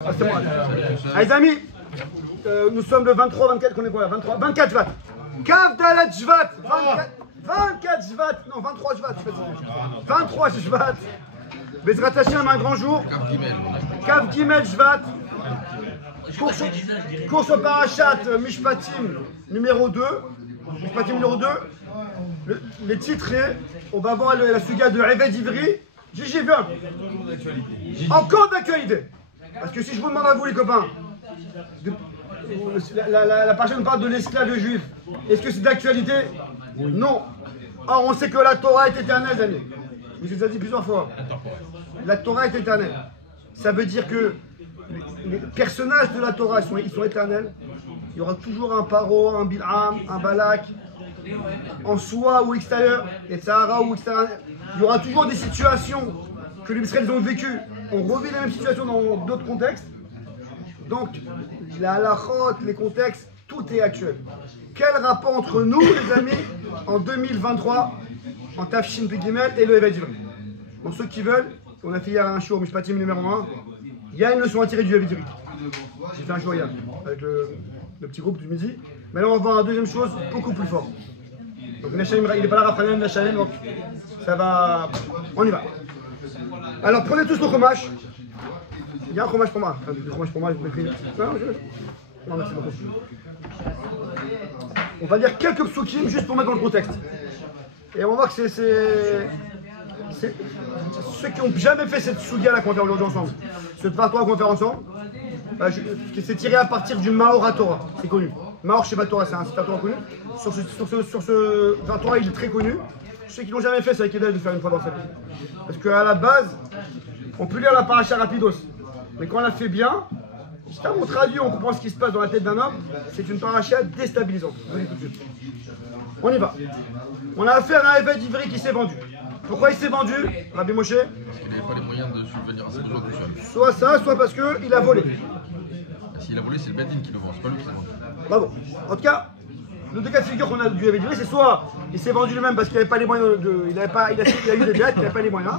Ah, c'est moi. Ah, les amis, nous sommes le 23, 24, qu'on est quoi là 23, 24 Jvat. Kav Dalet Jvat. 24 Jvat. Non, 23 Jvat. 23 Jvat. Bezrat Hashem, un grand jour. Kav Gimel Jvat. Course au parachat Mishpatim numéro 2. Mishpatim numéro 2. Les titres, on va voir la suga de Eved Ivri. Gigi, viens. Encore d'actualité. Parce que si je vous demande à vous, les copains, la parole nous parle de l'esclave juif. Est-ce que c'est d'actualité? Non. Or, on sait que la Torah est éternelle, les amis. Je vous ai dit plusieurs fois. La Torah est éternelle. Ça veut dire que les personnages de la Torah, ils sont éternels. Il y aura toujours un Paro, un Bil'am, un Balak, en soi ou extérieur, et Sahara ou extérieur. Il y aura toujours des situations que les Israéliens ont vécues. On revit la même situation dans d'autres contextes. Donc, la halachot, les contextes, tout est actuel. Quel rapport entre nous, les amis, en 2023, en Tafshin Pegimel et le Eved Ivri? Pour ceux qui veulent, on a fait hier un show, Mishpatim numéro 1. Il y a une leçon à tirer du Eved Ivri. J'ai fait un show hier avec le petit groupe du midi. Mais là, on va voir une deuxième chose beaucoup plus forte. Donc, Nachem, il n'est pas là, Raphaël, Nachem, donc ça va. On y va. Alors, prenez tous le fromage. Il y a un fromage pour moi. Enfin, du fromage pour moi, je vais écrire. Non, merci beaucoup. On va dire quelques psukim juste pour mettre dans le contexte. Et on va voir que c'est ceux qui n'ont jamais fait cette sugia là qu'on va faire aujourd'hui ensemble. Cette Torah qu'on va faire ensemble. C'est tiré à partir du Maor Torah. C'est connu. Maor Sheba Torah, c'est un site Torah connu. Sur ce Torah, il est très connu. Ceux qui l'ont jamais fait, c'est avec Edel de faire une fois dans sa vie. Parce qu'à la base, on peut lire la paracha rapidos. Mais quand on la fait bien, si on traduit, on comprend ce qui se passe dans la tête d'un homme, c'est une paracha déstabilisante. Venez tout de suite. On y va. On a affaire à un Eved Ivri qui s'est vendu. Pourquoi il s'est vendu, Rabbi Moshe? Parce qu'il n'avait pas les moyens de subvenir à ses besoins tout seul. Soit ça, soit parce qu'il a volé. S'il a volé, c'est le Bedin qui le vend, c'est pas lui qui s'est vendu. Bravo. En tout cas, les deux cas de figure qu'on a du Eved Ivri, c'est soit il s'est vendu lui-même parce qu'il n'avait pas les moyens il a eu des dettes, il n'avait pas les moyens.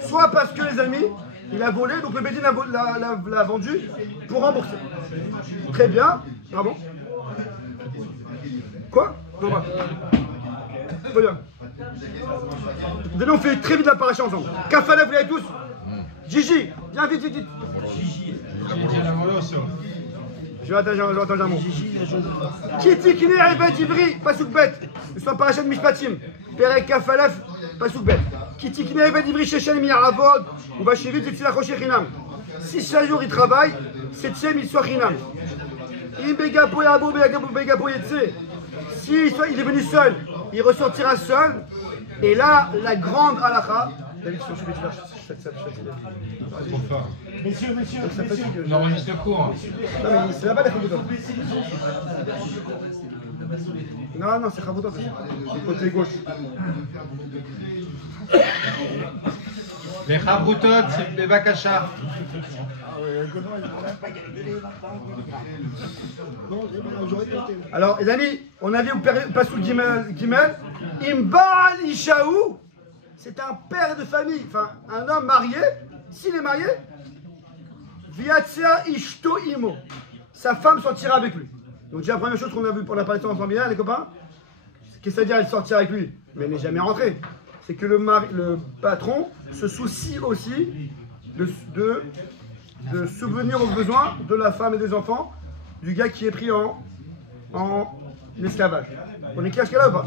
Soit parce que les amis, il a volé, donc le Bedin l'a vendu pour rembourser. Très bien, bravo. Quoi? Non, pas. Très bien. Venez, on fait très vite la paracha ensemble. Kafalev, vous l'avez tous? Gigi, viens vite, vite, vite. Je vais attendre un mot. Kiti Kine Eved Ivri, Pasuk Bet. Nous sommes paracha de Mishpatim. Perek Kafalev, Pasuk Bet. Kiti Kine Eved Ivri, Shechem Miyaravod, ou Bashevit, Zetzila Rocher Chinam. Si chaque jour il travaille, 7e il soit Chinam. Im Begapo Yabo, Begapo Yetse. Si il est venu seul, il ressortira seul. Et là, la grande halakha. Messieurs, n'enregistre court. Non, mais c'est là-bas les Chavoutot. Non, c'est Chavoutot. Du côté gauche. Les Chavoutot, c'est des Bakachar. Alors, les amis, on a vu au Pasuk Gimel, Imbal Ishaou, c'est un père de famille, enfin un homme marié. S'il est marié, Viatzea Ishto Imo, sa femme sortira avec lui. Donc, déjà, la première chose qu'on a vu pour la partie ensemble hier, les copains, qu'est-ce que ça veut dire, elle sortira avec lui? Mais elle n'est jamais rentrée. C'est que le patron se soucie aussi de subvenir aux besoins de la femme et des enfants du gars qui est pris en esclavage. On est clair jusqu'à là ou pas?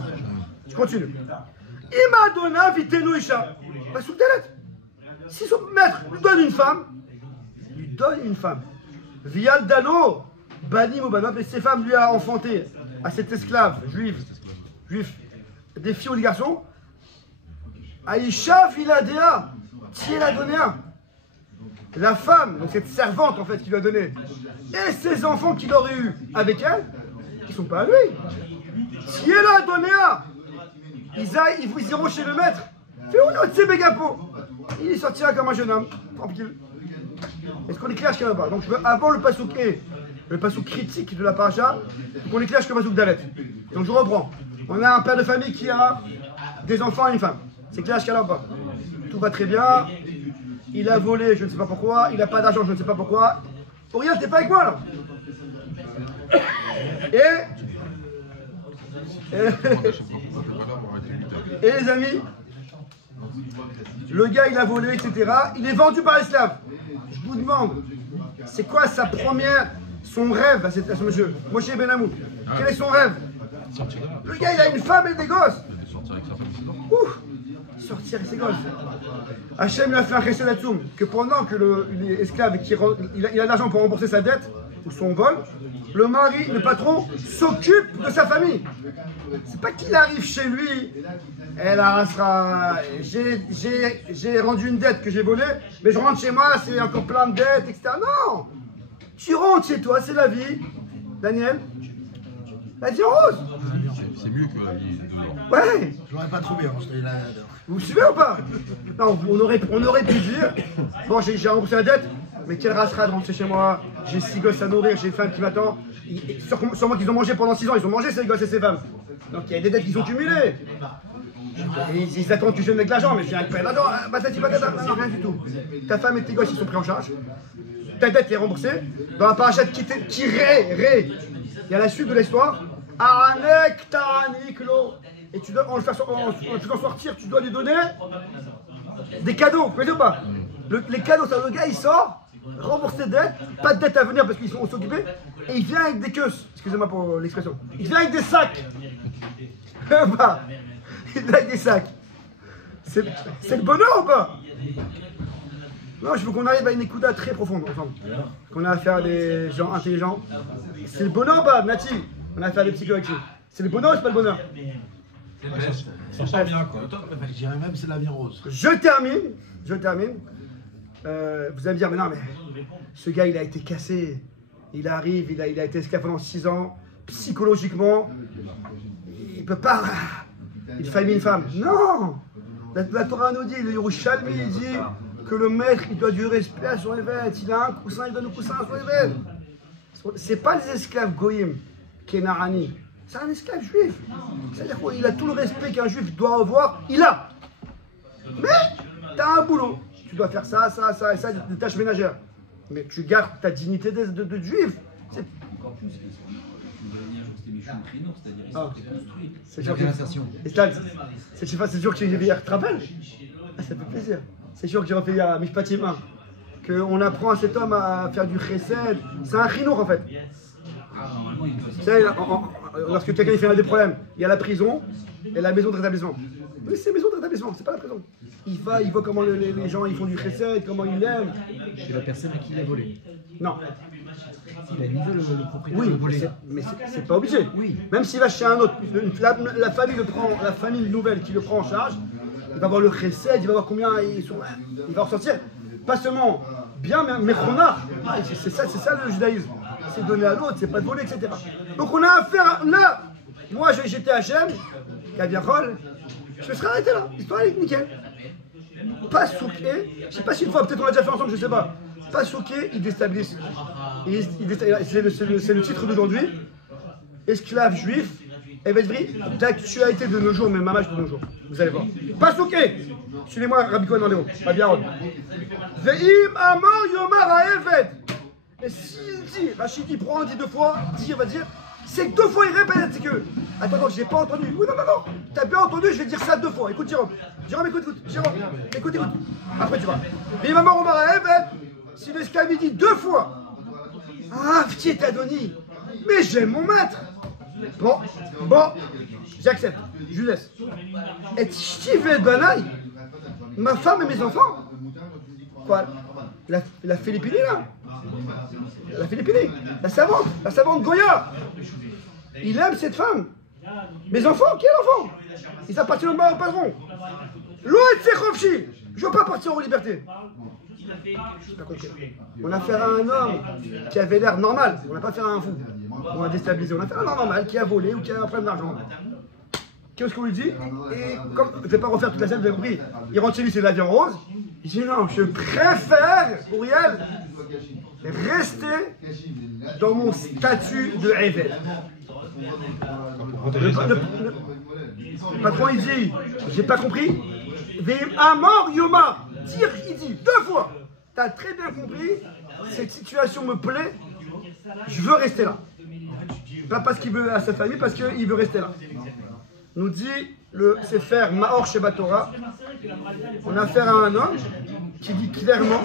Je continue. Imadona vitenu isha. Pas sous lettres. Si son maître lui donne une femme. Vial dano, banim ou banot, et ses femmes lui a enfanté à cet esclave juif, des filles ou des garçons. Aïcha viladea, tiens la donné un. La femme, donc cette servante en fait qui lui a donné, et ses enfants qu'il aurait eu avec elle, qui ne sont pas à lui. Si elle a donné un, ils iront chez le maître. Fais où notre Bégapo? Il sortira comme un jeune homme, tranquille. Est-ce qu'on est clair jusqu'à là-bas? Donc je veux avant le pasouk le pasouk critique de la paracha, qu'on est clair jusqu'au pasouk d'Alet. Donc je reprends. On a un père de famille qui a des enfants et une femme. C'est clair jusqu'à là-bas? Tout va très bien. Il a volé, je ne sais pas pourquoi. Il n'a pas d'argent, je ne sais pas pourquoi. Auriel, t'es pas avec moi là? Et les amis, le gars il a volé, etc. Il est vendu par l'esclave. Je vous demande, c'est quoi son rêve à ce monsieur, Moshe Ben Amou? Quel est son rêve? Le gars il a une femme et des gosses. Ouf, sortir avec ses gosses. Hachem lui a fait un chesed atzoum, que pendant que l'esclave il a de l'argent pour rembourser sa dette ou son vol, le mari, le patron, s'occupe de sa famille. C'est pas qu'il arrive chez lui, elle sera. J'ai rendu une dette que j'ai volée, mais je rentre chez moi, c'est encore plein de dettes, etc. Non! Tu rentres chez toi, c'est la vie. Daniel? La vie en rose! C'est mieux que la vie de l'or. Ouais! Je l'aurais pas trouvé, hein, je l'ai là. Vous me suivez ou pas? Non, on aurait pu dire, bon, j'ai remboursé la dette, mais quelle race de rentrer chez moi? J'ai 6 gosses à nourrir, j'ai une femme qui m'attend. Sûrement qu'ils ont mangé pendant 6 ans, ils ont mangé ces gosses et ces femmes. Donc il y a des dettes qu'ils ont cumulées. Ils attendent que je vienne avec l'argent, mais je viens avec pas l'argent, patati patata, non, rien du tout. Ta femme et tes gosses, ils sont pris en charge. Ta dette est remboursée. Dans la parachat qui il y a la suite de l'histoire. Aranek Taniklo. Et tu dois, en le faisant sortir, tu dois lui donner des cadeaux, vous voyez ou pas? Les cadeaux, ça, le gars il sort, rembourse ses dettes, pas de dettes à venir parce qu'ils sont occupés, et il vient avec des queues, excusez-moi pour l'expression, il vient avec des sacs. Bah, il vient avec des sacs. C'est le bonheur ou pas? Non, je veux qu'on arrive à une écoute très profonde ensemble. Qu'on a affaire à des gens intelligents. C'est le bonheur ou pas, Nati? On a affaire à des psychologues. C'est le bonheur ou c'est pas le bonheur? Ça sort bien quoi. Je dirais même c'est la vie rose. Je termine. Vous allez me dire, mais non, mais ce gars, il a été cassé. Il arrive, il a été esclave pendant 6 ans. Psychologiquement, il peut pas. Il famille une femme. Non! La Torah nous dit, le Yerushalmi, il dit que le maître, il doit du respect à son évêque. Il a un coussin, il donne le coussin à son évêque. C'est pas les esclaves goyim, Kenarani. C'est un esclave juif. C'est-à-dire qu'il a tout le respect qu'un juif doit avoir. Il a. Mais tu as un boulot. Tu dois faire ça, ça, ça et ça, des tâches ménagères. Mais tu gardes ta dignité de juif. C'est sûr que c'est sûr que j'ai tu te rappelles? Ah, ça fait plaisir. C'est sûr que j'ai refait à Mishpatim qu'on apprend à cet homme à faire du chesed. C'est un chinour en fait. Tu sais, lorsque quelqu'un fait des problèmes, il y a la prison et la maison de rétablissement. Oui, c'est maison de rétablissement, c'est pas la prison. Il voit comment les gens ils font du chesed, comment ils l'aiment. C'est la personne à qui il a volé. Non. Il a nivé le propriétaire Oui, de voler. mais c'est pas obligé. Oui. Même s'il va chez un autre, la famille nouvelle qui le prend en charge, il va voir le chesed, il va voir combien il va ressortir. Pas seulement bien, mais chonard. C'est ça le judaïsme. C'est donner à l'autre, c'est pas de voler, etc. Donc on a affaire là. Moi j'étais Hachem, Kaviachol, je me serais arrêté là. L'histoire est nickel. Pas souké, je sais pas si une fois, peut-être on l'a déjà fait ensemble, je sais pas. Pas souké, il déstabilise. C'est le titre d'aujourd'hui. Esclave juif, Evedvri, d'actualité de nos jours, mais mamage de nos jours. Vous allez voir. Pas souké. Suivez-moi, Rabbi Cohen Mandéo, pas bien. Ve'im amor yomar ha'eved. Et s'il dit, Rachid dit, prend, dit 2 fois, va dire, c'est que 2 fois il répète, c'est que. Attends, j'ai pas entendu. Oui, non, t'as bien entendu, je vais dire ça 2 fois. Écoute, Jérôme. Jérôme, écoute. Jérôme, écoute. Après, tu vas. Mais maman, Omar si l'esclave dit 2 fois, ah, petit Adoni, mais j'aime mon maître. Bon, j'accepte, je laisse. Et Steve Banaï, ma femme et mes enfants. Quoi? La Philippine là? La Philippine, la savante Goya. Il aime cette femme. Mes enfants, quel enfant? Ils appartiennent au patron. L'autre c'est Khofchi. Je veux pas partir en liberté. Pas compris. On a affaire à un homme qui avait l'air normal. On n'a pas affaire à un fou. On a déstabilisé. On a affaire à un homme normal qui a volé ou qui a un problème d'argent. Qu'est-ce qu'on lui dit? Et comme je ne vais pas refaire toute la scène, vous avez compris. Il rentre chez lui, c'est la vie en rose. Il dit non, je préfère, Uriel, rester dans mon statut de Eved. Le patron il dit, j'ai pas compris. Ve'im amor yoma, il dit 2 fois. t'as très bien compris, cette situation me plaît, je veux rester là. Pas parce qu'il veut à sa famille, parce qu'il veut rester là. Nous dit le Sefer Maor Sheba Torah, on a affaire à un homme qui dit clairement,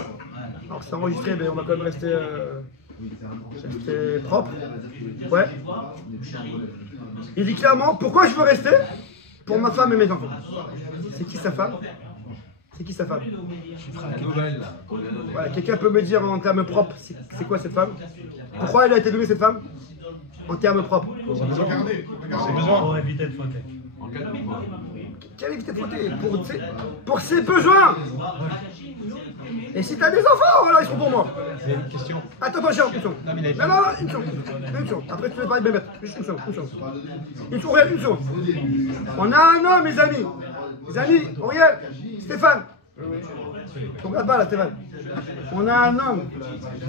alors c'est enregistré, mais on va quand même rester propre. Ouais. Il dit clairement, pourquoi je veux rester? Pour ma femme et mes enfants. C'est qui sa femme? C'est qui sa femme? Voilà, quelqu'un peut me dire en termes propres, c'est quoi cette femme? Pourquoi elle a été donnée cette femme? En termes propres. C'est besoin. Pour éviter de fauter. Quelle éviter de fauter? Pour ses besoins. Et si t'as des enfants, voilà, ils sont pour moi. C'est une question. Attends, une seconde. Non, une seconde. Après, tu veux parler de bébête. Juste une seconde. Une seconde. On a un homme, mes amis. Les amis, Auriel, Stéphane. Tu regardes pas là, Stéphane. On a un homme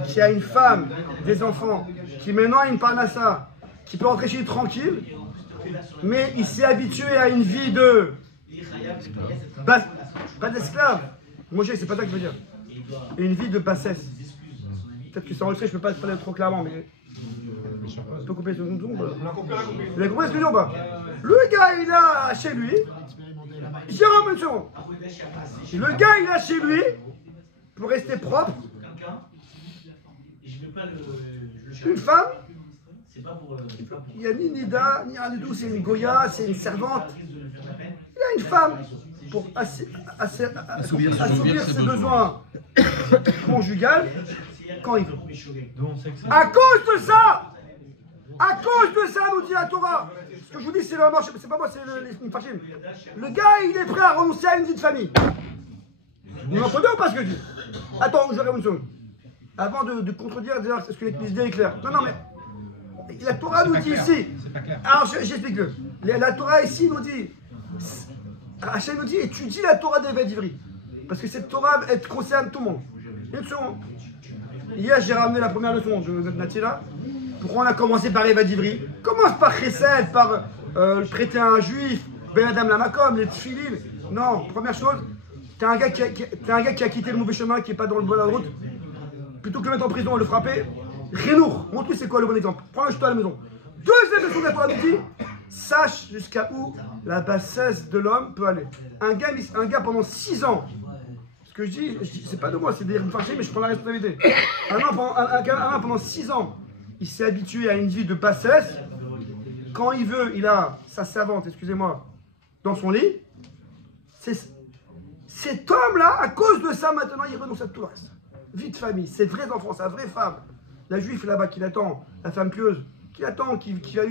qui a une femme, des enfants, qui maintenant a une parnassa, qui peut rentrer chez lui tranquille, mais il s'est habitué à une vie de... Pas d'esclave. Moi, c'est pas ça que je veux dire. Une vie de bassesse. Peut-être que c'est enregistré, je peux pas le faire trop clairement, mais... Je peux couper ce zoom ou pas? Vous avez compris ce que je dis ou pas? Le gars, il a chez lui... Jérôme, une seconde. Le gars, il a chez lui, pour rester propre, une femme. Il n'y a ni Nida, ni rien du tout, c'est une Goya, c'est une servante. Il a une femme pour assouvir ses besoins conjugaux quand il veut. À cause de ça, nous dit la Torah. Ce que je vous dis, c'est pas moi, c'est les Mifashim. Le gars, il est prêt à renoncer à une vie de famille. Vous m'entendez ou pas ce que je dis? Attends, je réponds une seconde. Avant de contredire, est-ce que l'idée est claire? Non, mais la Torah nous dit ici. Alors, j'explique. La Torah ici nous dit. Hachem nous dit, étudie la Torah d'Eved Ivri. Parce que cette Torah, elle concerne tout le monde. Une seconde. Hier, j'ai ramené la première leçon de Natila. Pourquoi on a commencé par Eved Ivri? Commence par Chesed, par prêter à un juif, Ben Adam Lamakom, les tfilin. Non, première chose, t'es un gars qui a quitté le mauvais chemin, qui n'est pas dans le bon route. Plutôt que de le mettre en prison et le frapper, Rénour, montre-lui c'est quoi le bon exemple. Prends un jeton à la maison. Deuxième leçon de la Torah nous dit, sache jusqu'à où la bassesse de l'homme peut aller. Un gars pendant 6 ans, ce que je dis c'est pas de moi, c'est des fâchés, mais je prends la responsabilité. Un gars pendant 6 ans, il s'est habitué à une vie de bassesse. Quand il veut, il a sa servante, excusez-moi, dans son lit. Cet homme-là, à cause de ça, maintenant, il renonce à tout le reste. Vie de famille, ses vrais enfants, sa vraie femme. La juive là-bas qui l'attend, la femme pieuse, qui l'attend, qui a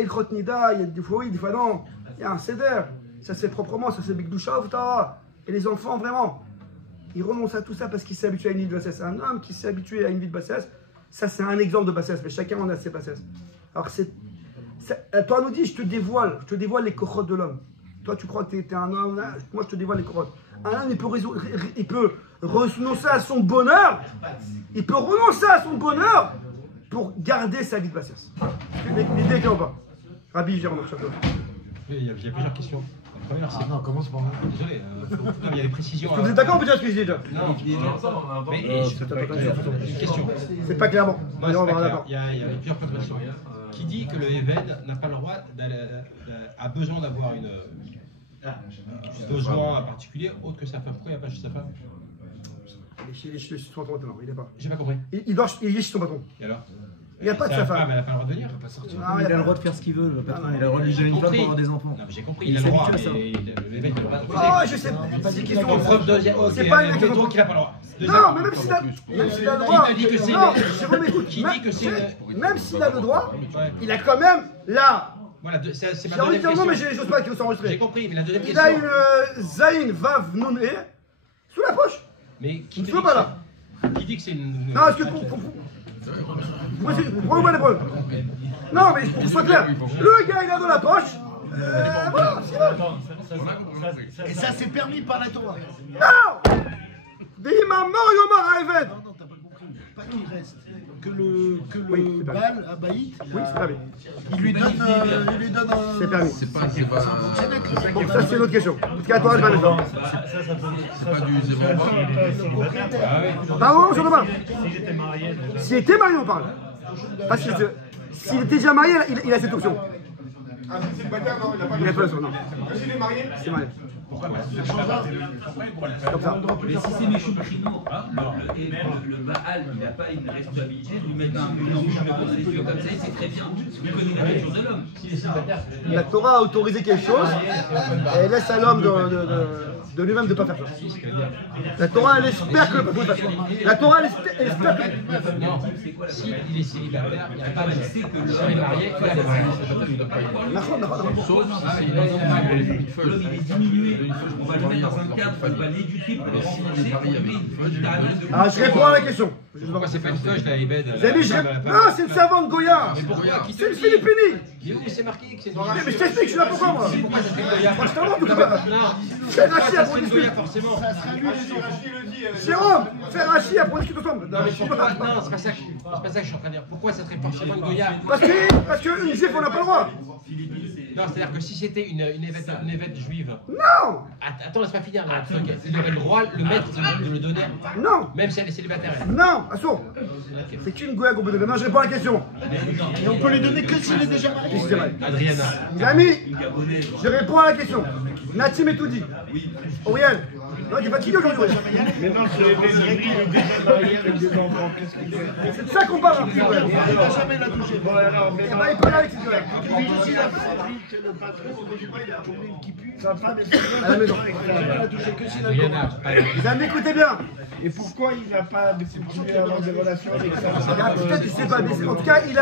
une crotte nida, il y a des fois oui, des fois non. Il y a un seder, ça c'est proprement, ça c'est Bigdoucha ou Tara. Et les enfants, vraiment, ils renoncent à tout ça parce qu'ils s'est habitué à une vie de bassesse. Un homme qui s'est habitué à une vie de bassesse, ça c'est un exemple de bassesse, mais chacun en a ses bassesses. Alors toi nous dis, je te dévoile les cochotes de l'homme. Toi tu crois que tu es un homme, là, moi je te dévoile les cochotes. Un homme il peut renoncer à son bonheur, pour garder sa vie de bassesse. L'idée est claire ou pas? Rabbi Jérôme, Il y a plusieurs questions. La première, c'est. Non, commence par moi. Désolé, il y a des précisions. Est-ce que vous êtes d'accord ou peut-être ce que je dis déjà? Non, mais une question. C'est pas clair, bon. Non, c'est pas clair. Il y a plusieurs propositions. Qui dit que le Eved n'a pas le droit, a besoin d'avoir un besoin particulier autre que sa femme? Pourquoi il n'y a pas juste sa femme? Il est chez son patron maintenant, il est pas. J'ai pas compris. Il est chez son patron. Et alors? Il n'y a pas de sa femme. Elle n'a pas le droit de venir. Il peut pas sortir. Ah, Il a le droit de faire ce qu'il veut, le patron. Il a le droit de lui gérer une femme pour avoir des enfants. Non, mais j'ai compris, il a le droit, mais le mec n'a pas le droit. Oh, je sais pas. C'est une question. C'est pas une question qu'il n'a pas le droit. Non, mais même s'il a le droit. Qui te dit que c'est. Non, Jérôme, écoute. Qui dit que c'est. Même s'il a le droit, il a quand même là. Voilà, c'est J'ai ma envie de deuxième dire non, mais question. j'ose pas qu'il s'enregistre. J'ai compris, mais la deuxième Il question. a une Zayn Vav Nun E sous la poche. Mais qui Je veux pas là. Qui dit que c'est une. Non, est-ce que vous prenez les preuves? Non, mais pour que ce soit clair, le gars il a dans la poche. Voilà, c'est vrai. Et ça, c'est permis par la Torah. Non! Dis ma mort, Yomar Eved. Non, t'as pas compris. Pas qu'il reste. Oui, c'est permis. Baal à Baït, Oui, c'est permis. il lui donne un... C'est permis. C'est pas Bon, ça c'est une autre question. Parce qu'à toi, je vais maintenant. du 0. Pardon, je ne sais pas. S'il était marié, on parle. Parce que s'il était déjà marié, il a cette option. Ah, si c'est célibataire, non, il n'a pas Il n'a pas l'option, non. S'il est marié, C'est marié. Comme ça. Mais si c'est méchant chez nous, le Baal, il n'a pas une responsabilité de lui mettre une embûche de procédure comme ça, il sait très bien. Il connaît la nature de l'homme. La Torah a autorisé quelque chose et elle laisse à l'homme de lui-même de ne pas faire ça. La Torah, elle espère que le peuple fasse ça. La Torah, elle espère que... Non, s'il est célibataire, il n'y a pas de s'il est marié, il a des mariés. Sauf si c'est une feuille. L'homme, il est diminué. On va le mettre dans un cadre, on va l'éduquer pour le renforcer. Ah, je réponds à la question. Pourquoi c'est pas une feuille, la Ebed? Vous avez vu, non, c'est une savante Goya. Mais pourquoi? Qui C'est te une dit? Philippine. Mais où c'est marqué que c'est une Mais je t'explique, je suis là pourquoi moi. Pourquoi ça serait une Goya? Moi, je t'en montre, Non, Fais Rachid ça après serait on une Goya discute. forcément. Jérôme, fais Rachid après on discute ensemble. Non, mais pourquoi? Non, c'est pas ça que je suis en train de dire. Pourquoi ça serait forcément une Goya? Parce qu'une juive, on n'a pas le droit. Non, c'est-à-dire que si c'était une évêque juive. Non. Attends, laisse-pas finir là. Il aurait le droit, le maître, de le donner. Non. Même si elle est célibataire. Non, attention. C'est qu'une Goya qu'on peut donner. Non, je réponds à la question. Et on peut lui donner que s'il est déjà marié. Je dirais. Adriana. Les amis, je réponds à la question. Natim et tout dit. Auriel. Non, il est fatigué aujourd'hui. Mais non, c'est les il est déjà marié avec des enfants. Qu'est-ce qu'il fait? C'est de ça qu'on parle. Il n'a jamais la touché. Bon, alors, mais Eh ben, il peut aller avec ses Goya. si la patrie, c'est le patron, qui pue, sa femme est À la maison. Il n'a la touché que s'il a Adriana. Les amis, écoutez bien. Et pourquoi il n'a pas continué à avoir des relations avec sa femme? Peut-être, je sais pas, mais en tout cas, il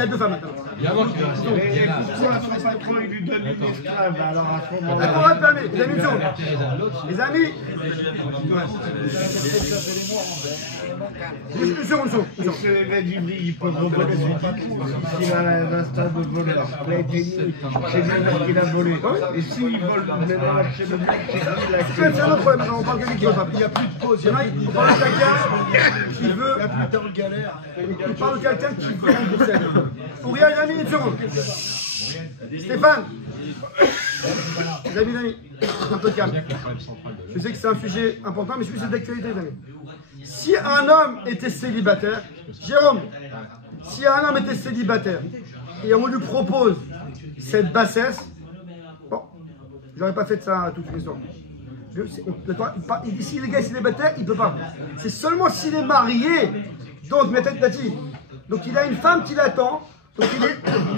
a deux femmes maintenant. Il y a un moment qui va rester. Et pourquoi son patron, il lui donne une esclave? Alors, à ce La moment-là, Torah permet. Les amis, une seconde. Les amis, une seconde. ce évêque d'Ivry, il peut revoler son patron s'il a un instinct de voleur. Il a été mis chez lui parce qu'il a volé. Et s'il vole maintenant chez le mec, c'est qui l'a C'est un autre problème. On parle de quelqu'un qui veut pas. Il n'y a plus de pause. Il y en a, on parle de quelqu'un qui veut. Putain, on galère. On parle de quelqu'un qui veut rembourser. Auriel, les amis, une seconde. Stéphane. Les amis, un peu de calme. Je sais que c'est un sujet important, mais je suis d'actualité, les amis. Si un homme était célibataire, Jérôme, si un homme était célibataire et on lui propose cette bassesse, bon, j'aurais pas fait de ça toute une histoire. Si le gars est célibataire, il peut pas. C'est seulement s'il est marié, donc Nati. Donc il a une femme qui l'attend. Donc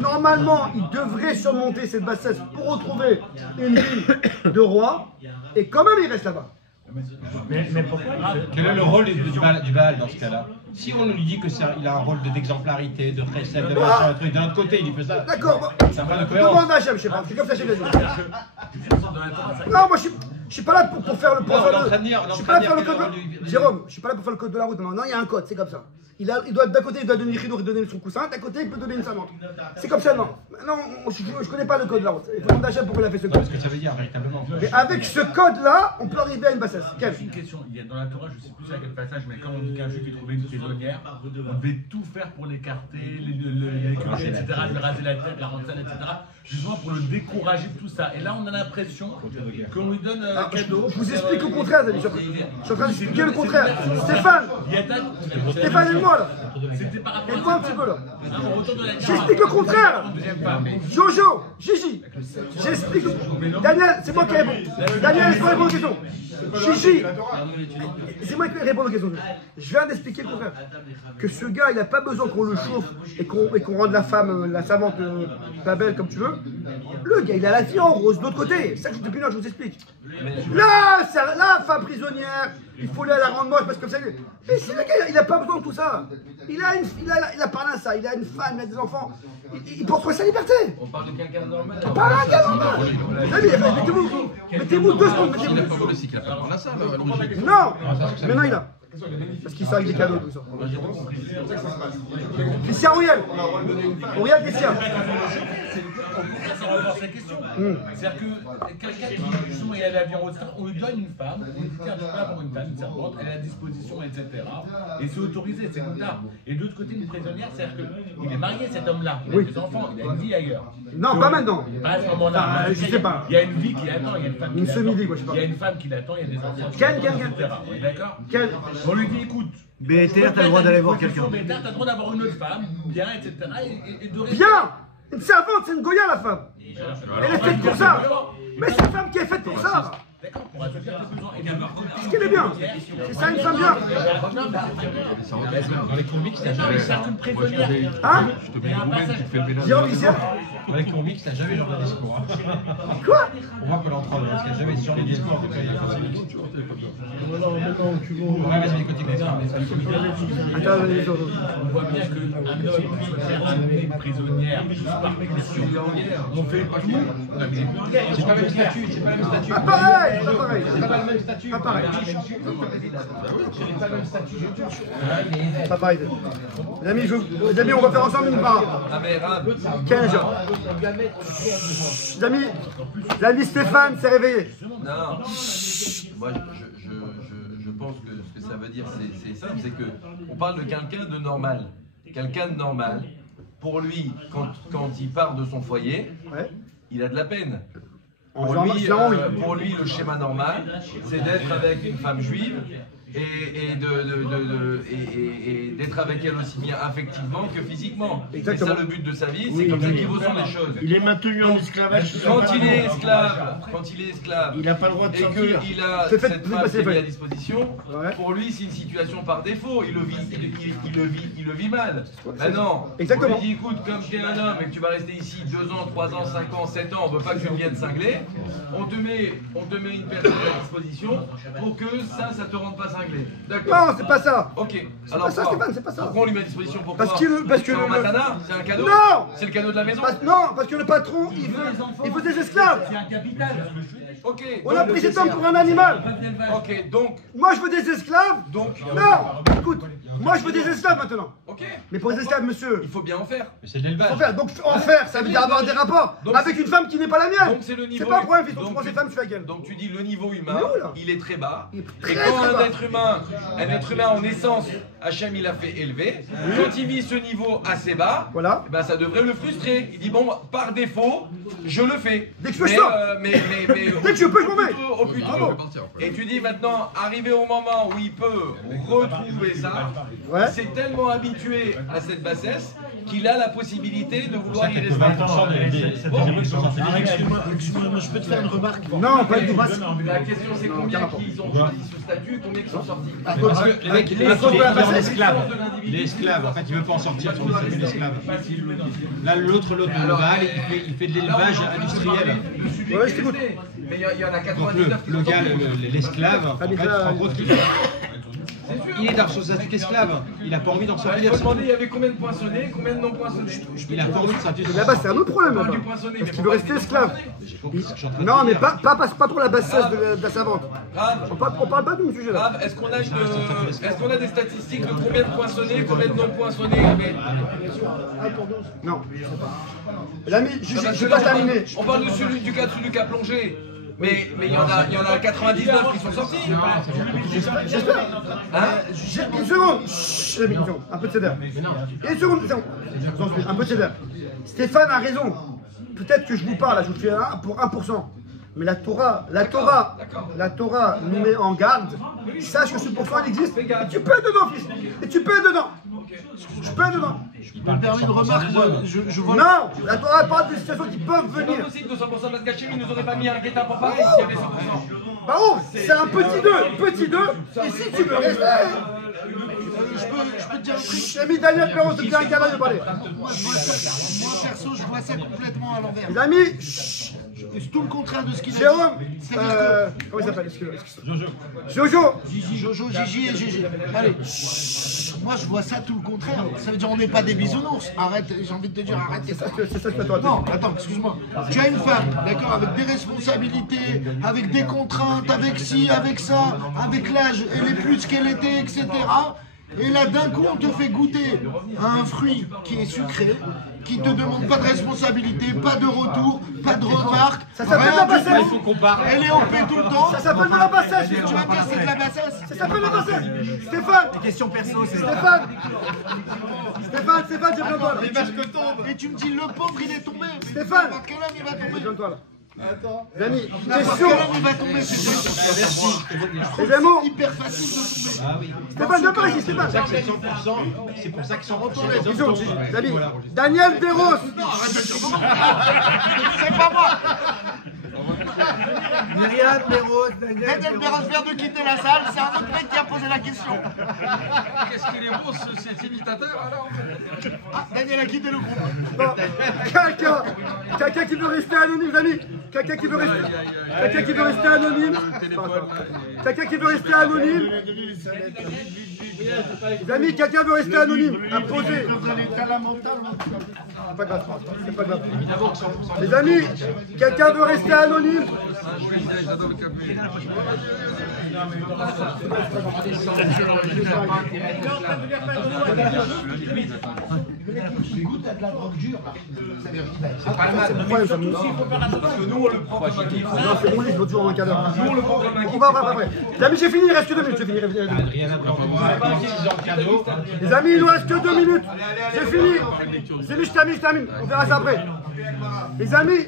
normalement, il devrait surmonter cette bassesse pour retrouver une vie de roi. Et quand même, il reste là-bas. Mais pourquoi Quel est le rôle du Baal dans ce cas-là? Si on lui dit qu'il a un rôle d'exemplarité, de précepte, de machin, un truc, d'un autre côté, il fait ça. D'accord, Ça va de cohérence. demande à Hachem, je sais pas. C'est comme ça, Hachem l'a dit. Non, moi je suis pas là pour faire le. Je suis pas là pour faire le code. Jérôme, je suis pas là pour faire le code de la route. Non, il y a un code, c'est comme ça. Il doit d'un côté, il doit donner rideau et donner son coussin, d'un côté, il peut donner une samante. C'est comme ça, non. Non, je connais pas le code de la route. Il faut demander à Hachem pourquoi il a fait ce code. Ce que ça veut dire véritablement. Mais avec ce code-là, on peut arriver à une bassesse. Quel? Une question, il y a dans la Torah, je ne sais plus à quel passage, mais quand on dit qu'un juif qui trouvait une prisonnière, on devait tout faire pour l'écarter, l'écumer, etc., lui raser la tête, la rendre sale, etc., justement pour le décourager de tout ça. Et là, on a l'impression qu'on lui donne un cadeau. Je vous explique au contraire, les amis. Je suis en train d'expliquer le contraire. Stéphane, aide-moi là. C'était par rapport Aide-moi un petit peu là. au retour de la J'explique le contraire. Jojo, Gigi, j'explique. Daniel, c'est moi qui réponds. Daniel, c'est moi qui réponds aux questions. Gigi, c'est moi qui réponds aux questions. Je viens d'expliquer le contraire. Que ce gars, il n'a pas besoin qu'on le chauffe et qu'on rende la femme, la savante, pas belle comme tu veux. Le gars, il a la vie en rose de l'autre côté. Ça, depuis une heure, je vous explique. Là, la femme prisonnière, il faut la rendre moche parce que comme ça. Mais c'est le gars, il n'a pas besoin de tout ça. Il a parlé à ça, il a une femme, il a des enfants. Il poursuit sa liberté. On parle de quelqu'un de normal. On parle à un gars normal. Mettez-vous 2 secondes. Il n'a pas volé, c'est qu'il n'a pas volé la salle. Non, maintenant il a. Parce qu'ils sont avec des cadeaux, tout ça. Moi, j'ai pas compris. C'est comme ça que ça se passe. Christian Auriel. Auriel Christian. Ça renforce la question. C'est-à-dire que quelqu'un qui justement est allé à Virostar, on lui donne une femme, on lui dit tiens, tu peux avoir une femme, une servante, elle est à disposition, etc. Et c'est autorisé, c'est comme ça. Et de l'autre côté, une prisonnière, c'est-à-dire qu'il est marié cet homme-là, il a des enfants, il a une vie ailleurs. Non, pas maintenant. Pas à ce moment-là. Je sais pas. Il y a une vie qui l'attend, il y a une femme qui Une l'attend. semi-vie, quoi, je sais pas. Il y a une femme qui l'attend, il y a des enfants. Quel etc. On est d'accord? On lui dit écoute. BTR, t'as le droit d'aller voir quelqu'un. BTR, t'as le droit d'avoir une autre femme, bien, etc. Et de rester. Bien. Une servante, c'est une Goya, la femme. Elle est faite pour ça. Mais c'est une femme qui est faite pour ça. D'accord, pour assouvir tes besoins. Est-ce qu'elle est bien? C'est ça, une femme bien. Dans les convicts, t'as jamais ça. Hein? Je te mets une roumaine qui te fait le ménage. Jérôme Izier. Dans les convicts, t'as jamais ce genre de discours. Quoi? On voit que l'entre parce qu'il n'y a jamais ce genre de discours. En tout cas, il y a Ouais, vas-y, continue. Attends, les autres. On voit bien qu'un homme qui fait ramener une prisonnière juste par pression, on fait tout. C'est pas le même statut, c'est pas le même statut. Pas pareil, pas pareil. C'est pas le même statut. Pas pareil. C'est pas le même statut. Pas pareil. Les amis, on va faire ensemble une barre. 15 jours. Les amis, Stéphane s'est réveillé. Non, moi je pense que ce que ça veut dire c'est simple, c'est que on parle de quelqu'un de normal. Quelqu'un de normal, pour lui, quand il part de son foyer, Ouais. il a de la peine. En Pour général, lui, c'est en oui. pour lui, le schéma normal, c'est d'être avec une femme juive et d'être avec elle aussi bien affectivement que physiquement. Exactement. C'est ça le but de sa vie, c'est comme ça qu'il ressent les choses. Il est maintenu en esclavage. Quand il est esclave, il n'a pas le droit de et sortir. qu'il a C'est fait, cette c'est femme passé, qui est mise fait. à disposition, Ouais. pour lui c'est une situation par défaut, il le vit mal. Maintenant, Exactement. on lui dit écoute, comme tu es un homme et que tu vas rester ici 2 ans, 3 ans, 5 ans, 7 ans, on veut pas que tu viennes cingler, on te met une personne à disposition pour que ça te rende pas cinglé. D'accord. Non, c'est pas ça. Ok. C'est pas ça, quoi Stéphane, c'est pas ça. Pourquoi on lui met à disposition? Pourquoi? Parce que en matana, c'est un cadeau? Non. C'est le cadeau de la maison? Non, parce que le patron, il veut des esclaves. C'est un capital. Ok. On a pris cet homme pour un animal. Ok, donc. Moi, je veux des esclaves. Donc. Non, écoute, moi, je veux des esclaves maintenant. Ok. Mais pour les esclaves, monsieur, Il faut bien en faire. Mais c'est de l'élevage. en faire. Donc, en faire, ça veut dire avoir des rapports Donc, avec une femme qui n'est pas la mienne. Donc c'est le niveau. C'est pas un problème, fils. Donc, donc tu prends tu- ces femmes, tu fais la gueule. Donc tu dis le niveau humain, Il est où, là? il est très bas. Il est Et très, quand très un bas. être humain en essence, Hachem il a fait élever. Quand il vit ce niveau assez bas, Voilà. eh ben, ça devrait le frustrer. Il dit bon, par défaut, je le fais. Dès que je peux, mais, je sors. mais Dès que je peux, je m'en vais. Au plus tôt. Et tu dis maintenant, arrivé au moment où il peut retrouver ça, Ouais. il s'est tellement habitué à cette bassesse qu'il a la possibilité de vouloir y rester. 20% des sont sortis des Excuse-moi, moi, je peux te faire une remarque. Non, pas du tout. La question c'est combien qui ont choisi ce statut, combien qui sont sortis. Parce que le mec, il est esclave. Il est esclave. En fait, il veut pas en sortir. Il s'appelle esclave. Là, l'autre, le Baal, il fait de l'élevage industriel. Ouais, je t'écoute. Mais il y en a Donc 99 qui le sont gars, sortis. l'esclave, en fait, en gros, il est dans son statut d'esclave. Il a pas envie d'en Il sortir. faut demander il y avait combien de poinçonnés, combien de non poinçonnés. Il a pas envie de statut. Là-bas, c'est un autre problème. Pas Là-bas. du poinçonné, Parce mais qu'il faut veut pas rester dire esclave. Il- Non, mais pas pour la bassesse de la servante. Grave. On parle pas de ce sujet-là. Grave, est-ce qu'on a des statistiques de combien de poinçonnés, combien de non poinçonnés mais... Non. L'ami, je Parce vais que pas là, terminer. on parle de celui qui a plongé. Mais il y en a 99 qui sont sortis. J'espère. Hein? Une seconde. Chut, l'ami, une seconde. Un peu de cédère. Une seconde. Un peu de cédère. Stéphane a raison. Peut-être que je vous parle, là, je vous fais pour 1%. Mais la Torah nous met en garde. Sache que ce pourcent il existe. Et tu peux être dedans, fils. Et tu peux être dedans. Je peux être dedans. Je me permets une remarque. Moi, je vois. Non, la Torah parle de situations qui peuvent C'est venir. pas possible, 200% parce qu'Hachem, il nous aurait pas mis un guet-apens pour pareil s'il y avait 100%. Bah oh, c'est un petit 2. Et si tu veux rester. Je peux te dire un truc. J'ai mis Daniel Perron, c'est bien un gars de parler. Moi, perso, je vois ça complètement à l'envers. Les amis, chut, C'est tout le contraire de ce qu'il a dit. Jérôme, C'est-à-dire que- comment il s'appelle? Excuse-moi. Jojo. Jojo, Gigi et Gigi. Allez, moi je vois ça tout le contraire. Ça veut dire on n'est pas des bisounours. Arrête, j'ai envie de te dire arrête. C'est ça que toi. Non, attends, excuse-moi. Tu as une femme, d'accord, avec des responsabilités, avec des contraintes, avec ci, avec ça, avec l'âge, elle est plus qu'elle était, etc. Et là, d'un coup, on te fait goûter à un fruit qui est sucré, qui te demande pas de responsabilité, pas de retour, pas de remarque. Ça s'appelle rien la du bassesse. tout. Elle est OP tout le temps. Ça s'appelle de la bassesse. Tu vas me dire c'est de la bassesse. Ça s'appelle la bassesse. Stéphane. Question perso, c'est Stéphane, j'ai besoin de toi là. Et tu me dis, le pauvre, il est tombé. Stéphane. Par quel âme il va J'ai tomber? besoin de toi là. Les amis, Par question. quel âme il va tomber, c'est Les amours. hyper facile de tomber. Ah oui. Stéphane, viens par ici, Stéphane. C'est 100%, c'est pour ça qu'ils sont retournés. Bisous, les amis. Daniel Desros. C'est pas moi. Myriam, Méros, Daniel Perros vient de quitter la salle, c'est un autre mec qui a posé la question. Qu'est-ce qu'il est bon, cet imitateur alors? Ah, Daniel a quitté le groupe. Bon, quelqu'un qui veut rester anonyme, les amis. Quelqu'un qui veut rester anonyme. Quelqu'un qui veut rester anonyme. Les amis, quelqu'un veut rester anonyme. À poser. C'est pas grave, c'est pas grave. Les amis, quelqu'un veut rester anonyme. Il goûte à de la drogue dure. C'est le problème, ça nous. Parce que nous, on le prend comme un kiff. Non, c'est bon, il faut toujours un quart d'heure. Nous, on le prend comme un kiff. On va après. Les amis, j'ai fini, il reste que 2 minutes. J'ai fini. Rien à voir. 6 ans de cadeau. Les amis, il nous reste que 2 minutes. C'est fini. C'est lui, je termine. On verra ça après. Les amis,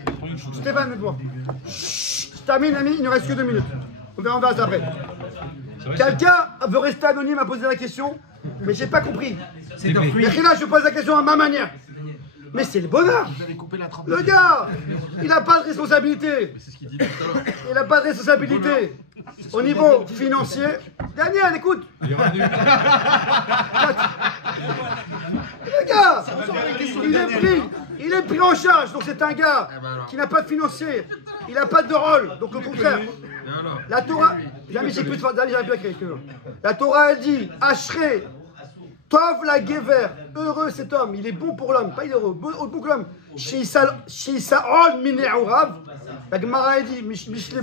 Stéphane, dites-moi. Je termine, amis, il ne reste que 2 minutes. On verra ça après. Quelqu'un veut rester anonyme à poser la question, mais j'ai pas compris. c'est de fruits. Et là, je pose la question à ma manière. Mais c'est le bonheur. Vous allez couper la trempe. Le gars, il n'a pas de responsabilité. Il n'a pas de responsabilité au niveau financier. Daniel, écoute. Le gars, il est pris en charge. Donc c'est un gars qui n'a pas de financier. Il n'a pas de rôle. Donc au contraire. La Torah, jamais j'ai plus de j'arrive à écrire. La Torah, elle dit, Ashrei, Tov la Gever, heureux cet homme, il est bon pour l'homme, pas il est heureux, bon pour l'homme. Chez Saol Minéourav, la Gemara, elle dit, Mishlé,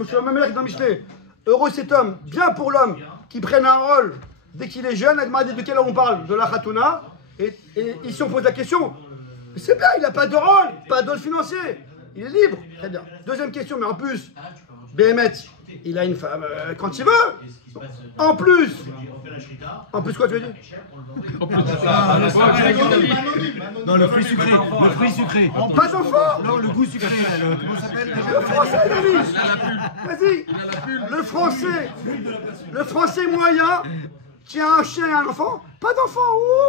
dans Mishlé, heureux cet homme, bien pour l'homme, qui prenne un rôle dès qu'il est jeune. La Gemara dit de quelle heure on parle? De la Khatouna. Et ici on pose la question, mais c'est bien, il n'a pas de rôle, pas de rôle financier, il est libre. Très bien. Deuxième question, mais en plus, Béhémet, il a une femme quand il veut. En plus quoi tu veux dire? Non, le fruit sucré. Le fruit sucré. Pas d'enfant. Non, le goût sucré. Comment ça s'appelle Le français, Denis. Vas-y. Le français moyen qui a un chien et un enfant. Pas d'enfant.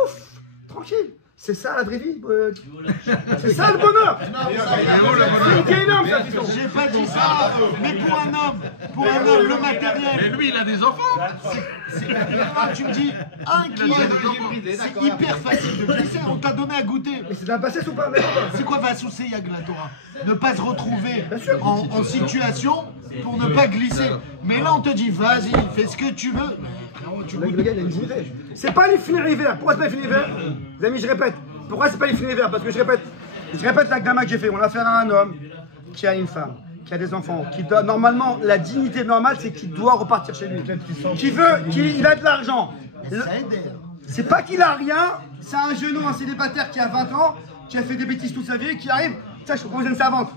Ouf. Tranquille. C'est ça la vraie vie. C'est ça le bonheur. C'est énorme ça. J'ai pas dit ça, mais pour un homme, le matériel. Et lui, il a des enfants. Tu me dis, un qui est, c'est hyper facile de glisser, on t'a donné à goûter. Mais c'est un bassesse ou pas? C'est quoi va soucier Yag la Torah? Ne pas se retrouver en situation pour ne pas glisser. Mais là on te dit, vas-y, fais ce que tu veux. Le gars il a une dignité. C'est pas les filets hiver. Pourquoi c'est pas les filets hiver? Les amis, je répète. Pourquoi c'est pas les filets hiver? Parce que je répète l'examen que j'ai fait. On a affaire à un homme qui a une femme, qui a des enfants, qui doit, normalement, la dignité normale, c'est qu'il doit repartir chez lui. Il a de l'argent. C'est pas qu'il a rien, c'est un jeune homme, un célibataire qui a 20 ans, qui a fait des bêtises toute sa vie, qui arrive, ça je propose une servante.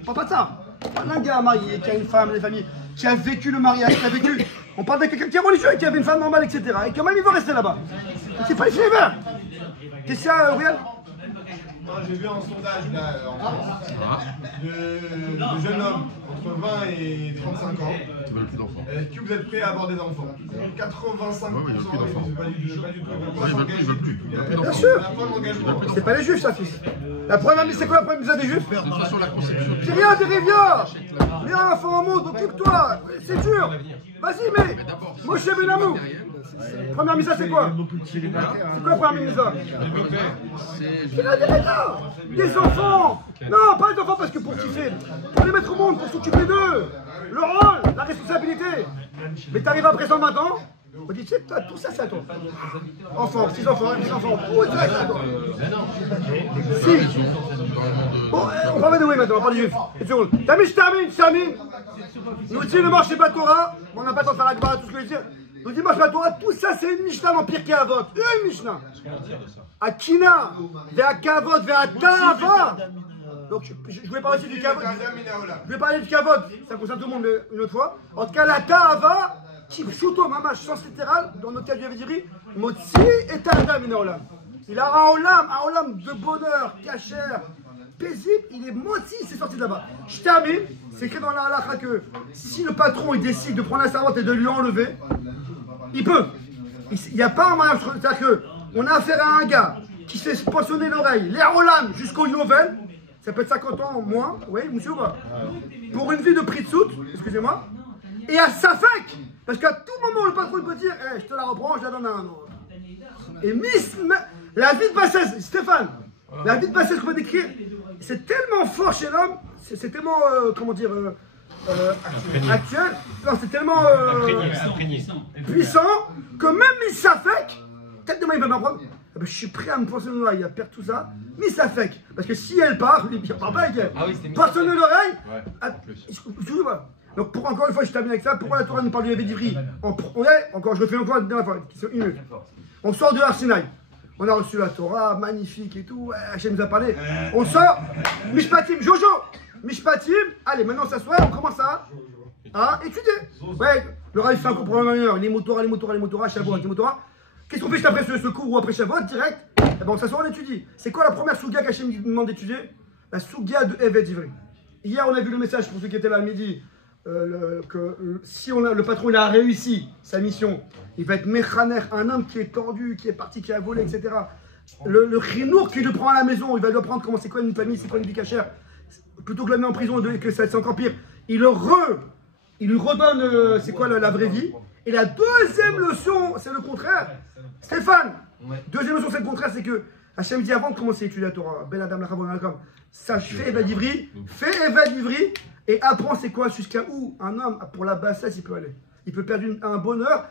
On parle pas de ça. On parle d'un gars marié, qui a une femme, des familles, qui a vécu le mariage, qui a vécu. On parle de quelqu'un qui est religieux, qui avait une femme normale, etc. Et quand même il veut rester là-bas. C'est pas les filets verts. Qu'est-ce que c'est, Auriel? J'ai vu un sondage là, en France de jeunes hommes entre 20 et 35 ans. Est-ce que vous êtes prêts à avoir des enfants? 85%. Ils veulent plus. Bien sûr. C'est pas les juifs, ça, fils. La première mise, c'est quoi la première mise des juifs? De toute façon, la conception. C'est rien, viens, un enfant en monde, occupe-toi. C'est dur. Vas-y, mais. Moshe Ben Amou. Première misa, c'est quoi? C'est quoi la première misa? C'est la déléga. Des enfants. Non, pas des enfants parce que pour kiffer. Pour les mettre au monde, pour s'occuper d'eux. Le rôle, la responsabilité. Mais t'arrives à présent maintenant, on dit, tu sais, tout ça, c'est à toi. Enfants, petits enfants, petits enfants, tout ça, c'est à toi. Si. Bon, on parle de oui maintenant, on parle du juif. Je termine. Nous dit le marché Batora, on n'a pas le temps de faire la Gemara, tout ce que je veux dire. Nous dit marché Batora, tout ça c'est une Mishnah dans Pirkei Avot. Une Mishnah. Akina, vers Kavod, vers Tava. Donc je voulais parler aussi du Kavod. Je voulais parler du Kavod, ça concerne tout le monde une autre fois. En tout cas, la Tava, Chipshuto, Mamash, sens littéral, dans notre cas du Avediri, Motsi et Tadam Minaolam. Il a un olam de bonheur, cachère, paisible, il est moti, c'est sorti de là-bas. Je termine, c'est écrit dans la halakha que si le patron il décide de prendre la servante et de lui enlever, il peut. Il n'y a pas un moyen, c'est-à-dire qu'on a affaire à un gars qui s'est poissonné l'oreille, les olam jusqu'au Yovel, ça peut être 50 ans moins, oui, monsieur ou pas, pour une vie de prix de soute, excusez-moi, et à Safek, parce qu'à tout moment le patron il peut dire, je te la reprends, je la donne à un autre. Et la vie de bassesse, Stéphane, la vie de bassesse qu'on va décrire, c'est tellement fort chez l'homme, c'est tellement, comment dire, actuel, non, c'est tellement puissant, que même Misafek, peut-être demain il va m'apprendre, je suis prêt à me poissonner l'oreille, à perdre tout ça, Misafek, parce que si elle part, il ne part pas avec elle, poissonner l'oreille, donc encore une fois, je termine avec ça, pourquoi la Torah nous parle du Avediri? Encore, je le fais encore une dernière fois, on sort de Arsinaï. On a reçu la Torah, magnifique et tout. Hachem nous a parlé. On sort. Mishpatim, Jojo. Mishpatim. Allez, maintenant on s'assoit, on commence à étudier. Ouais, le Rav fait un cours pour un heure. Les motoras, Shavuot, les motoras. Qu'est-ce qu'on fait juste après ce cours ou après Shavuot? Direct. Eh ben, on s'assoit, on étudie. C'est quoi la première souga qu'Hachem nous demande d'étudier? La souga de Evet Ivri. Hier, on a vu le message pour ceux qui étaient là à midi. Que si le patron il a réussi sa mission, il va être Mechaner, un homme qui est tordu, qui est parti, qui a volé, etc. Le chinour qui le prend à la maison, il va le prendre comment c'est quoi une famille, c'est quoi une vie cachère, plutôt que de le mettre en prison et que c'est encore pire, il lui redonne c'est quoi la vraie vie. Et la deuxième leçon, c'est le contraire. Stéphane, deuxième leçon, c'est le contraire, c'est que Hachem dit avant de commencer à étudier la Torah, Ben Adam Lachavon Alakam, sache, fais Evad Ivri, et apprends c'est quoi, jusqu'à où un homme, pour la bassesse, il peut aller. Il peut perdre un bonheur,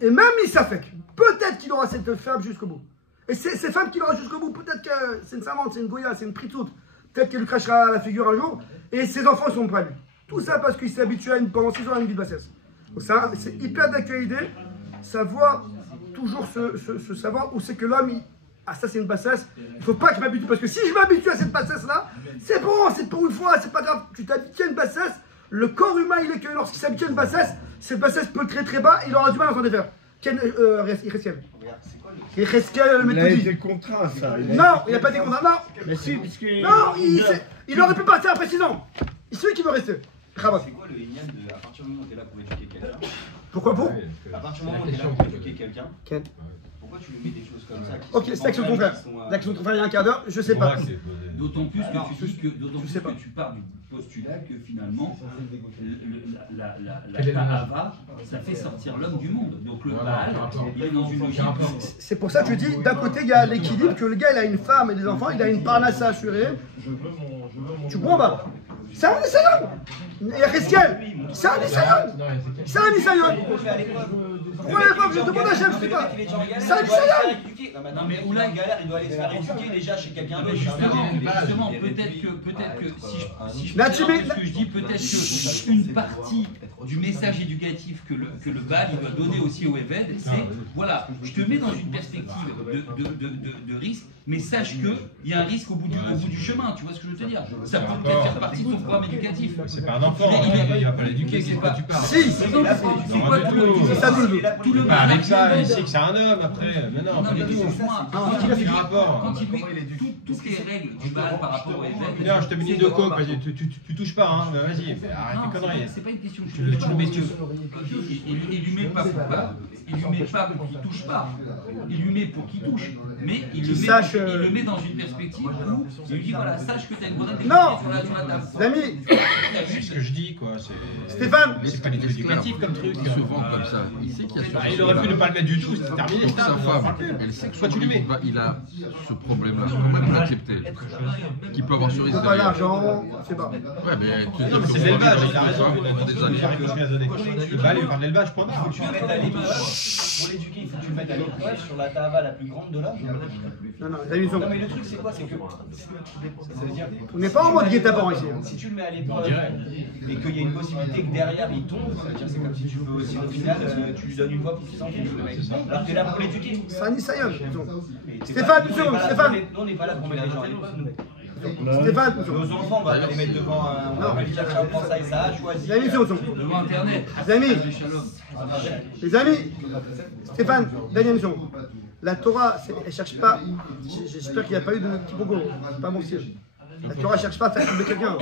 et même Misafek, peut-être qu'il aura cette femme jusqu'au bout. Et ces femmes qu'il aura jusqu'au bout, peut-être que c'est une savante, c'est une goya, c'est une pritoute, peut-être qu'elle lui crachera la figure un jour, et ses enfants sont prêts à lui. Tout ça parce qu'il s'est habitué pendant 6 ans à une vie de bassesse. Donc ça, c'est hyper d'actualité, savoir, toujours se savoir où c'est que l'homme, ah ça c'est une bassesse, il ne faut pas que je m'habitue, parce que si je m'habitue à cette bassesse-là, c'est bon, c'est pour une fois, c'est pas grave, tu t'habitues à une bassesse, le corps humain il est que lorsqu'il s'habitue à une bassesse, cette bassesse peut très très bas, il aura du mal à s'en défaire. Il a été contraint ça. Non, il n'y a pas des contrats, non. Mais si, puisqu'il... Non, il aurait pu partir après 6 ans. C'est celui qui veut rester. C'est quoi le Inyan de à partir du moment où tu es là pour éduquer quelqu'un? Pourquoi pour? À partir du moment où tu es là pour éduquer quelqu'un, pourquoi tu lui mets des choses comme ça? Ok, c'est l'action de ton frère. L'action de ton frère il y a un quart d'heure, je sais pas. D'autant plus que tu pars du postulat que finalement, la Ta'ava, ça fait sortir l'homme du monde. Donc le Baal, il est dans une logique. C'est pour ça que je dis, d'un côté il y a l'équilibre, que le gars il a une femme et des enfants, il a une parnasse à assurer. Tu comprends pas? C'est un Nisayon. Il y a Reskel. C'est un Nisayon. C'est un Nisayon. Pourquoi je demande à Hachem, je sais pas. C'est un Nisayon. Non mais Oula, il galère, il doit aller se faire éduquer déjà chez quelqu'un d'autre. Justement, peut-être que si je ce que je dis, peut-être qu'une partie du message éducatif que le Baal doit donner aussi au Eved, c'est voilà, je te mets dans une perspective de risque, mais sache qu'il y a un risque au bout du chemin, tu vois ce que je veux te dire? Ça peut peut-être faire partie de ton programme éducatif. C'est pas un enfant, il va pas l'éduquer, c'est pas tu parles. Si, c'est quoi tout le Baal avec ça, il sait que c'est un homme après. Mais non, pas du tout. Quel rapport? Toutes les règles du Baal par rapport au Eved. Non, je te dis de coke, vas-y, tu touches pas, hein, vas-y, arrête tes conneries. C'est pas une question, tu le mets il lui met pas pour qu'il touche pas, il lui met pour qu'il touche, mais il le met dans une perspective où il lui dit voilà, sache que tu as une bonne non, sur la table. L'ami, c'est ce que je dis quoi, Stéphane, c'est pas du tout éducatif comme truc. Ils se vendent comme ça ici. dit qu'il y a ce Il aurait pu ne pas le mettre du tout, c'est terminé. Donc sa femme, elle sait que son mari, il a ce problème-là, comment elle peut l'accepter? Qu'il peut avoir sur Il faut pas d'argent, c'est pas. Ouais, mais Non, mais c'est de l'élevage, il a raison. des années. Il va aller faire de l'élevage, point barre. Pour l'éduquer, il faut que tu le mettes à l'épreuve sur la tava la plus grande de l'âge. Non, non, les amis sont. Non, mais le truc, c'est quoi? C'est que. Ça veut dire. On n'est pas en mode guet-apens ici. Si tu le mets à l'épreuve et qu'il y a une possibilité que derrière il tombe, ça veut dire c'est comme si tu veux aussi au final, tu lui donnes une voix pour qu'il s'enfuit. Alors que t'es là pour l'éduquer. Sani Sayon. Stéphane, une seconde, Stéphane. Nous, on n'est pas là pour mettre les gens à l'épreuve, nous. Stéphane, Nos enfants, on va pas les mettre devant on va lui dire tiens, prends ça et ça, choisis. les amis, une seconde. Devant Internet. Les amis, Stéphane, dernière mission. La Torah, elle cherche pas. J'espère qu'il n'y a pas eu de quiproquo. C'est pas mon style. La Torah ne cherche pas à faire tomber quelqu'un.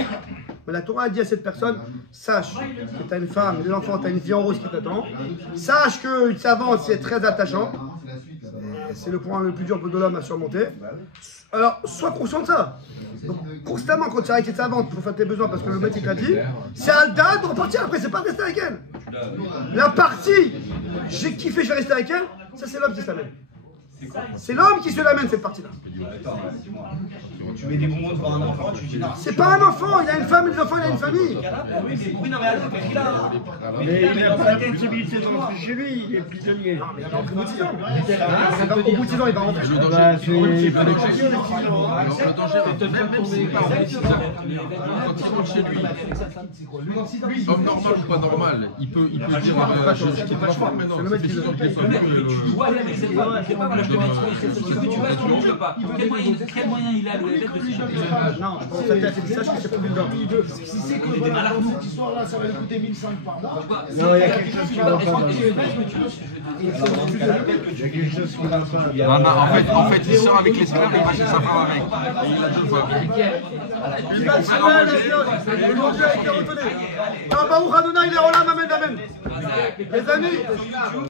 Mais la Torah a dit à cette personne, sache que tu as une femme, des enfants, tu as une vie en rose qui t'attend. Sache qu'une savante, c'est très attachant. C'est le point le plus dur de l'homme à surmonter. Alors, sois conscient de ça. Donc, constamment, quand tu as avec cette savante pour faire tes besoins, parce que le mec il t'a dit, c'est à date de repartir après, c'est pas de rester avec elle. La partie, j'ai kiffé, je vais rester avec elle, ça c'est l'homme qui se l'amène. C'est l'homme qui se l'amène cette partie-là. Tu mets des bonbons devant un enfant, tu dis non. C'est pas un enfant, il a une femme, des enfants, il a une famille. Oui, non, mais attends, mais il a. Mais il n'a pas la possibilité de rentrer chez lui, il est prisonnier. Au bout de 6 ans. Au bout de 6 ans, il va rentrer. Le Bah, danger, c'est le danger, même s'il part au bout de 6 ans, quand il rentre chez lui, homme normal ou pas normal, il peut dire je quitte ma femme maintenant. C'est décision de Tu dois aller avec cette femme. C'est pas moi, je te mets ce que tu vas, tu ne veux pas. Quel moyen il a, le évêque, de s'échapper? Non, je pense que ça t'a fait ça, je sais pas dedans. Si c'est que cette histoire-là, ça va lui coûter 1005 par mois. Non, il y a quelque chose qui va pas. Il y a quelque chose qui va pas. En fait, il sort avec l'esclave et il va chez sa femme avec. Il a 2 fois. Il va se mettre, le nom de Dieu a été retenu. Baruch Adonai, il est Olam, amen, amen. Les amis.